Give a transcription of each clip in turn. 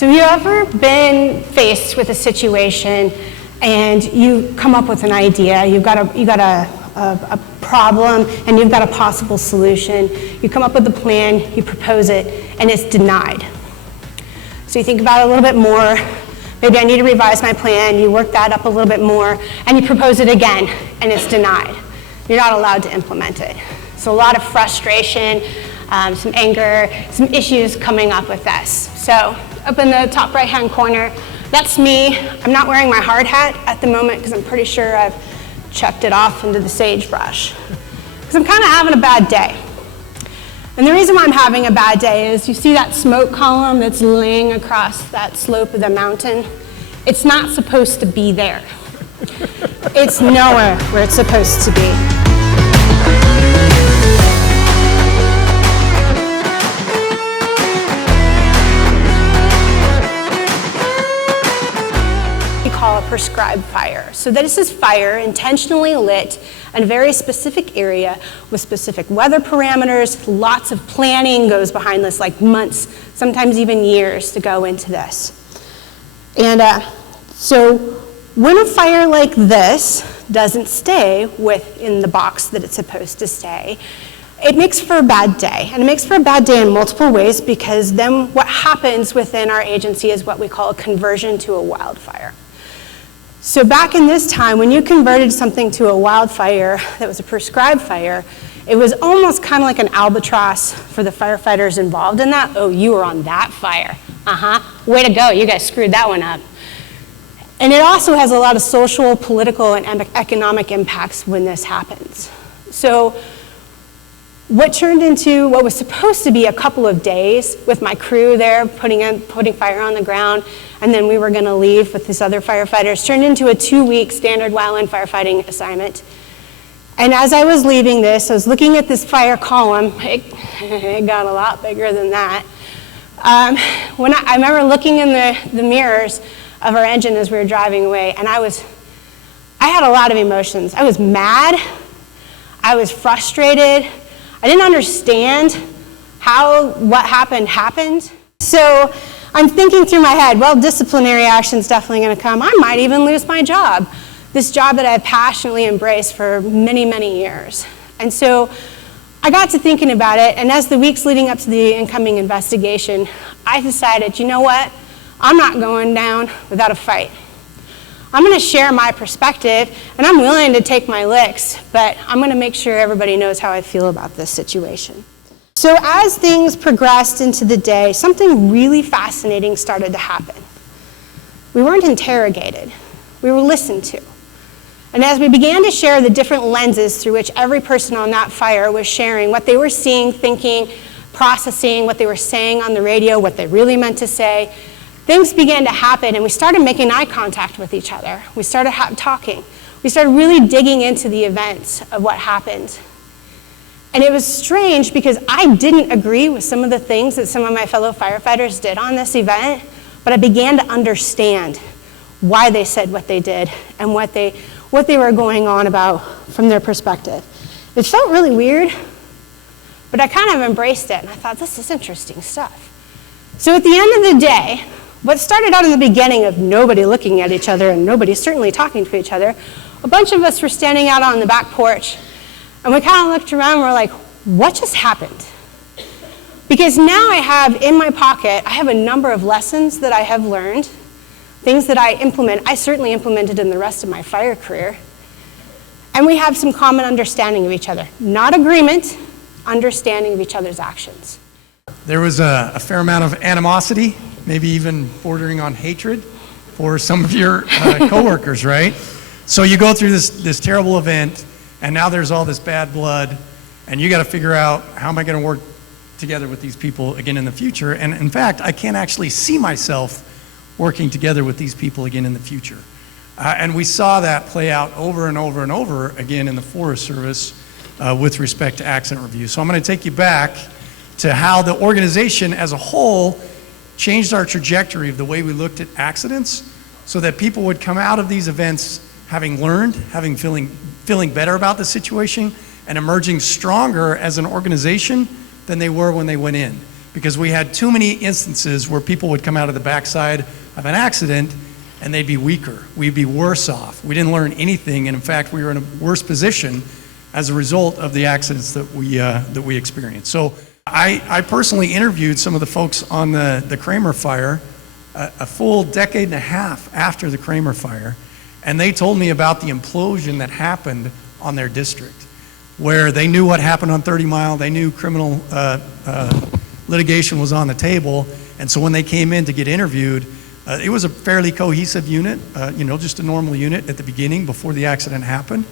So have you ever been faced with a situation and you come up with an idea, you've got a problem and you've got a possible solution, you come up with a plan, you propose it, and it's denied. So you think about it a little bit more, maybe I need to revise my plan, you work that up a little bit more, and you propose it again, and it's denied. You're not allowed to implement it. So a lot of frustration, some anger, some issues coming up with this. So up in the top right-hand corner, that's me. I'm not wearing my hard hat at the moment because I'm pretty sure I've chucked it off into the sagebrush. Because I'm kind of having a bad day. And the reason why I'm having a bad day is you see that smoke column that's laying across that slope of the mountain? It's not supposed to be there. It's nowhere where it's supposed to be. Call a prescribed fire. So this is fire intentionally lit in a very specific area with specific weather parameters. Lots of planning goes behind this, like months, sometimes even years to go into this. And so when a fire like this doesn't stay within the box that it's supposed to stay, it makes for a bad day. And it makes for a bad day in multiple ways because then what happens within our agency is what we call a conversion to a wildfire. So back in this time, when you converted something to a wildfire that was a prescribed fire, it was almost kind of like an albatross for the firefighters involved in that. Oh, you were on that fire. Way to go, you guys screwed that one up. And it also has a lot of social, political, and economic impacts when this happens. So what turned into what was supposed to be a couple of days with my crew there putting fire on the ground, and then we were going to leave with these other firefighters, turned into a 2-week standard wildland firefighting assignment. And as I was leaving this, I was looking at this fire column. It got a lot bigger than that. When I remember looking in the mirrors of our engine as we were driving away, and I had a lot of emotions. I was mad. I was frustrated. I didn't understand how what happened. So I'm thinking through my head, well, disciplinary action's definitely going to come. I might even lose my job, this job that I passionately embraced for many, many years. And so I got to thinking about it, and as the weeks leading up to the incoming investigation, I decided, you know what? I'm not going down without a fight. I'm going to share my perspective, and I'm willing to take my licks, but I'm going to make sure everybody knows how I feel about this situation. So as things progressed into the day, something really fascinating started to happen. We weren't interrogated. We were listened to. And as we began to share the different lenses through which every person on that fire was sharing what they were seeing, thinking, processing, what they were saying on the radio, what they really meant to say, things began to happen, and we started making eye contact with each other. We started talking. We started really digging into the events of what happened. And it was strange because I didn't agree with some of the things that some of my fellow firefighters did on this event, but I began to understand why they said what they did and what they were going on about from their perspective. It felt really weird, but I kind of embraced it, and I thought, this is interesting stuff. So at the end of the day, what started out in the beginning of nobody looking at each other and nobody certainly talking to each other, a bunch of us were standing out on the back porch, and we kind of looked around and we're like, what just happened? Because now I have in my pocket, I have a number of lessons that I have learned, things that I implement. I certainly implemented in the rest of my fire career. And we have some common understanding of each other. Not agreement, understanding of each other's actions. There was a fair amount of animosity, maybe even bordering on hatred for some of your coworkers, right? So you go through this terrible event, and now there's all this bad blood, and you got to figure out, how am I going to work together with these people again in the future? And in fact, I can't actually see myself working together with these people again in the future. And we saw that play out over and over and over again in the Forest Service with respect to accident review. So I'm going to take you back to how the organization as a whole changed our trajectory of the way we looked at accidents so that people would come out of these events having learned, feeling better about the situation, and emerging stronger as an organization than they were when they went in. because we had too many instances where people would come out of the backside of an accident and they'd be weaker. We'd be worse off. We didn't learn anything, and in fact, we were in a worse position as a result of the accidents that we experienced. So I personally interviewed some of the folks on the Kramer fire a full decade and a half after the Kramer fire, and they told me about the implosion that happened on their district, where they knew what happened on 30 Mile, they knew criminal litigation was on the table, and so when they came in to get interviewed, it was a fairly cohesive unit, just a normal unit at the beginning before the accident happened.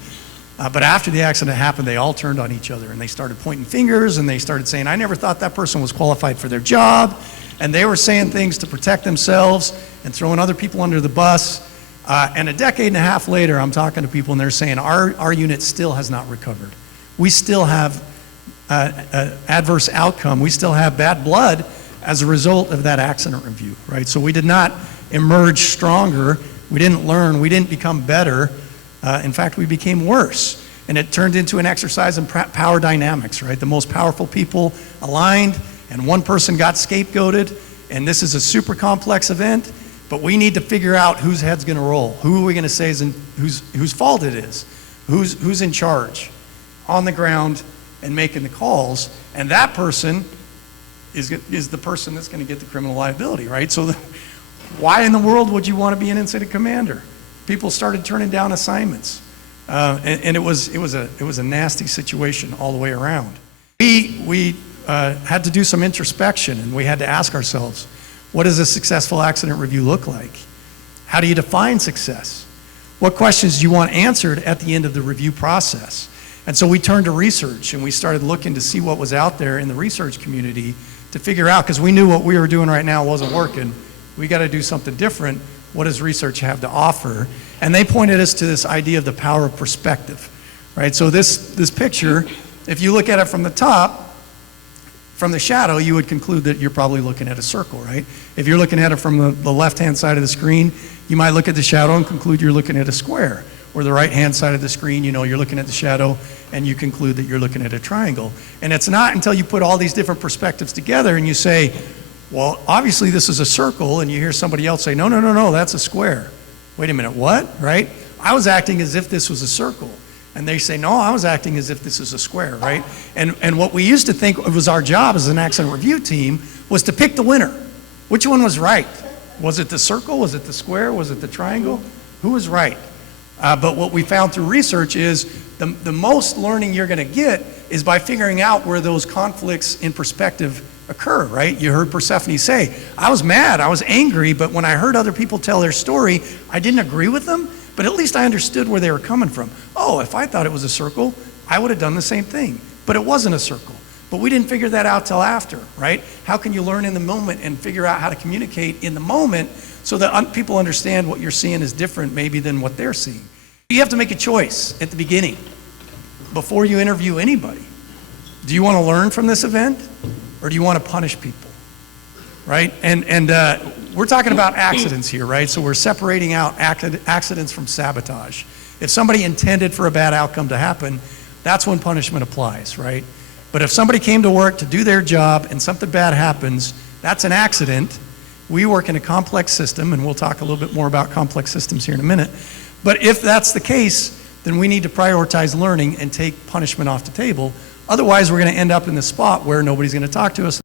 But after the accident happened, they all turned on each other and they started pointing fingers and they started saying, I never thought that person was qualified for their job. And they were saying things to protect themselves and throwing other people under the bus. And a decade and a half later, I'm talking to people and they're saying, our unit still has not recovered. We still have adverse outcome. We still have bad blood as a result of that accident review, right? So we did not emerge stronger. We didn't learn. We didn't become better. In fact, we became worse. And it turned into an exercise in power dynamics, right? The most powerful people aligned, and one person got scapegoated. And this is a super complex event, but we need to figure out whose head's going to roll. Who are we going to say is whose fault it is? Who's in charge on the ground and making the calls? And that person is the person that's going to get the criminal liability, right? So why in the world would you want to be an incident commander? People started turning down assignments, and it was a nasty situation all the way around. We had to do some introspection, and we had to ask ourselves, what does a successful accident review look like? How do you define success? What questions do you want answered at the end of the review process? And so we turned to research, and we started looking to see what was out there in the research community to figure out, because we knew what we were doing right now wasn't working. We got to do something different. What does research have to offer? And they pointed us to this idea of the power of perspective, right? So this picture, if you look at it from the top, from the shadow, you would conclude that you're probably looking at a circle, right? If you're looking at it from the left-hand side of the screen, you might look at the shadow and conclude you're looking at a square. Or the right-hand side of the screen, you're looking at the shadow and you conclude that you're looking at a triangle. And it's not until you put all these different perspectives together and you say, well, obviously this is a circle, and you hear somebody else say, no, that's a square. Wait a minute, what, right? I was acting as if this was a circle. And they say, no, I was acting as if this is a square, right? And what we used to think was our job as an accident review team was to pick the winner. Which one was right? Was it the circle? Was it the square? Was it the triangle? Who was right? But what we found through research is the most learning you're going to get is by figuring out where those conflicts in perspective occur, right? You heard Persephone say, I was mad, I was angry, but when I heard other people tell their story, I didn't agree with them, but at least I understood where they were coming from. Oh, if I thought it was a circle, I would have done the same thing, but it wasn't a circle. But we didn't figure that out till after, right? How can you learn in the moment and figure out how to communicate in the moment so that people understand what you're seeing is different maybe than what they're seeing? You have to make a choice at the beginning before you interview anybody. Do you want to learn from this event, or do you want to punish people, right? And we're talking about accidents here, right? So we're separating out accidents from sabotage. If somebody intended for a bad outcome to happen, that's when punishment applies, right? But if somebody came to work to do their job and something bad happens, that's an accident. We work in a complex system, and we'll talk a little bit more about complex systems here in a minute. But if that's the case, then we need to prioritize learning and take punishment off the table. Otherwise, we're going to end up in the spot where nobody's going to talk to us.